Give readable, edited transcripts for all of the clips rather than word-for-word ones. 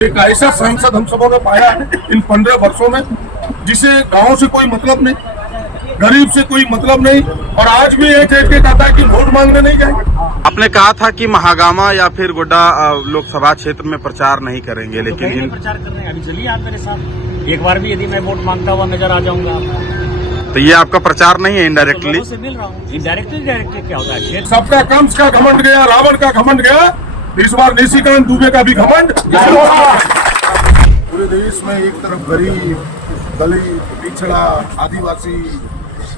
एक ऐसा सांसद हम सबों ने पाया है इन 15 वर्षों में जिसे गांव से कोई मतलब नहीं, गरीब से कोई मतलब नहीं, और आज भी ये कह के कहता है कि वोट मांगने नहीं जाएंगे। आपने कहा था कि महागामा या फिर गोड्डा लोकसभा क्षेत्र में प्रचार नहीं करेंगे, लेकिन प्रचार कर रहे हैं। अभी चलिए आप मेरे साथ, एक बार भी यदि मैं वोट मांगता हुआ नजर आ जाऊंगा तो ये आपका प्रचार नहीं है, इनडायरेक्टली से मिल रहा हूँ। इनडायरेक्टली डायरेक्टली क्या होता है? सबका कंस का घमंड गया, रावण का घमंड गया, इस बार निशिकांत दुबे का भी घमंड। पूरे देश में एक तरफ गरीब, दलित, पिछड़ा, आदिवासी,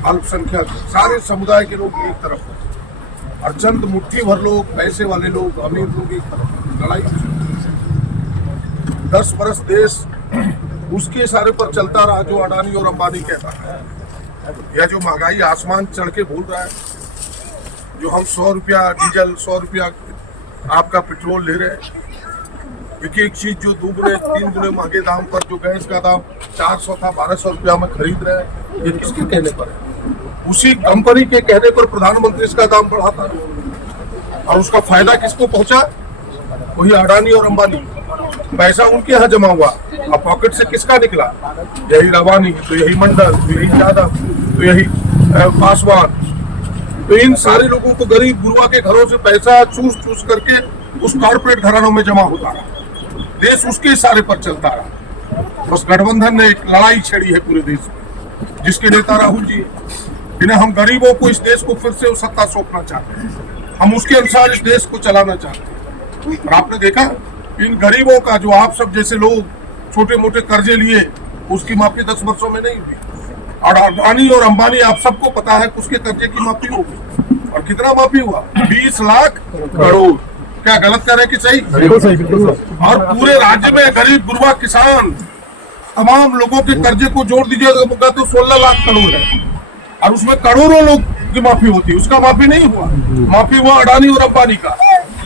अल्पसंख्यक, सारे समुदाय के लोग एक तरफ और चंद मुट्ठी भर लोग, पैसे वाले लोग, अमीर लोग एक तरफ। लड़ाई 10 बरस देश उसके इशारे पर चलता रहा जो अडानी और अंबानी कहता है, या जो महंगाई आसमान चढ़ के बोल रहा है, जो हम 100 रुपया डीजल, 100 रुपया आपका पेट्रोल ले रहे हैं, एक एक चीज जो 2 गुने 3 गुने महंगे दाम पर, जो गैस का दाम 400 था 1200 रुपया में खरीद रहे हैं, ये किसके कहने पर है? उसी कंपनी के कहने पर प्रधानमंत्री इसका दाम बढ़ाता है, और उसका फायदा किसको पहुंचा? वही अडानी और अंबानी। पैसा उनके यहाँ जमा हुआ, और पॉकेट से किसका निकला? यही रवानी, तो यही मंडल, तो यही यादव, तो यही पासवान। तो इन सारे लोगों को गरीब गुरुआ के घरों से पैसा चूस चूस करके उस कॉर्पोरेट घरानों में जमा होता रहा, देश उसके इशारे पर चलता रहा। बस गठबंधन ने एक लड़ाई छेड़ी है पूरे देश में, जिसके नेता राहुल जी, जिन्हें हम गरीबों को इस देश को फिर से सत्ता सौंपना चाहते हैं, हम उसके अनुसार इस देश को चलाना चाहते हैं। और आपने देखा इन गरीबों का, जो आप सब जैसे लोग छोटे मोटे कर्जे लिए, उसकी माफी 10 वर्षों में नहीं हुई। और अडानी और अंबानी, आप सबको पता है उसके कर्जे की माफी होगी, और कितना माफी हुआ? 20 लाख करोड़। क्या गलत कर रहे कि सही? और पूरे राज्य में गरीब गुरबा किसान तमाम लोगों के कर्जे को जोड़ दीजिएगा तो 16 लाख करोड़ है, और उसमें करोड़ों लोग की माफी होती है, उसका माफी नहीं हुआ। माफी हुआ अडानी और अंबानी का।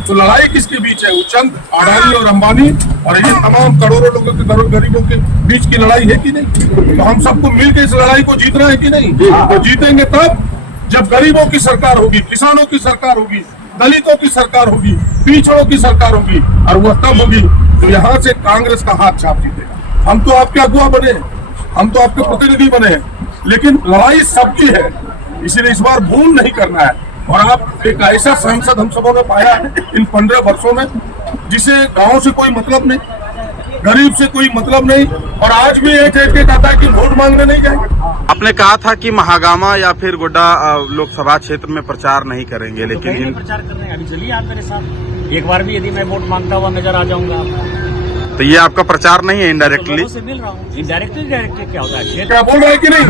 तो लड़ाई किसके बीच है? वो चंद अडानी और अंबानी और ये तमाम करोड़ों लोगों के, गरीबों के बीच की लड़ाई है कि नहीं? तो हम सबको मिलकर इस लड़ाई को जीतना है कि नहीं? तो जीतेंगे तब जब गरीबों की सरकार होगी, किसानों की सरकार होगी, दलितों की सरकार होगी, पिछड़ों की सरकार होगी, और वह तब होगी तो यहाँ से कांग्रेस का हाथ छाप जीतेगा। हम तो आपके अगुआ बने हैं, हम तो आपके प्रतिनिधि बने हैं, लेकिन लड़ाई सबकी है, इसीलिए इस बार भूल नहीं करना है। और आप एक ऐसा सांसद हम सबों ने पाया है इन 15 वर्षों में जिसे गांव से कोई मतलब नहीं, गरीब से कोई मतलब नहीं, और आज भी ये कह के कहता है कि वोट मांगने नहीं जाएंगे। आपने कहा था कि महागामा या फिर गोड्डा लोकसभा क्षेत्र में प्रचार नहीं करेंगे, लेकिन प्रचार कर रहे हैं। अभी चलिए आप मेरे साथ, एक बार भी यदि मैं वोट मांगता हुआ नजर आ जाऊंगा तो ये आपका प्रचार नहीं है, इनडायरेक्टली से मिल रहा हूँ। इनडायरेक्टली डायरेक्टली क्या होता है? क्या बोल रहे हैं कि नहीं?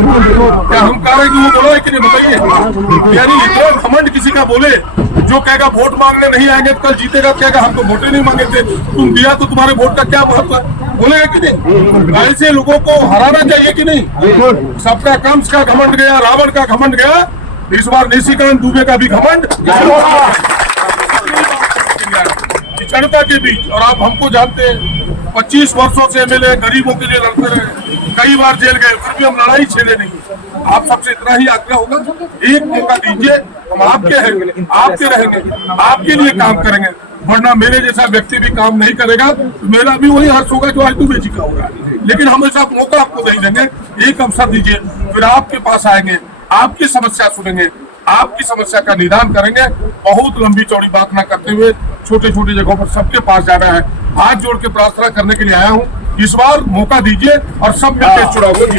क्या हम कह रहे हैं कि वो बोला है कि नहीं? बताइए। यानी इतना घमंड किसी का बोले, जो कहेगा वोट मांगने नहीं आएंगे कल जीतेगा, कहेगा हम तो वोट ही नहीं मांगे थे, तुम दिया तो तुम्हारे वोट का क्या महत्व है? बोलेगा कि नहीं? ऐसे लोगों को हराना चाहिए कि नहीं? सबका कंस का घमंड गया, रावण का घमंड गया, इस बार निशिकांत दुबे का भी घमंड। जनता के बीच, और आप हमको जानते हैं, 25 वर्षों से एमएलए गरीबों के लिए लड़ते रहे, कई बार जेल गए, फिर भी हम लड़ाई छेड़े नहीं। आप सबसे इतना ही आग्रह होगा, एक मौका दीजिए, हम आपके हैं, आपके रहेंगे, आपके लिए काम करेंगे, वरना मेरे जैसा व्यक्ति भी काम नहीं करेगा तो मेरा भी वही हर्ष होगा जो आज दुबे जी का होगा। लेकिन हम ऐसा मौका आपको नहीं देंगे, एक अवसर दीजिए, फिर आपके पास आएंगे, आपकी समस्या सुनेंगे, आपकी समस्या का निदान करेंगे। बहुत लंबी चौड़ी बात ना करते हुए छोटे छोटे जगहों पर सबके पास जाना है। हाथ जोड़ के प्रार्थना करने के लिए आया हूँ, इस बार मौका दीजिए और सब मिलकर चुनाव होगी।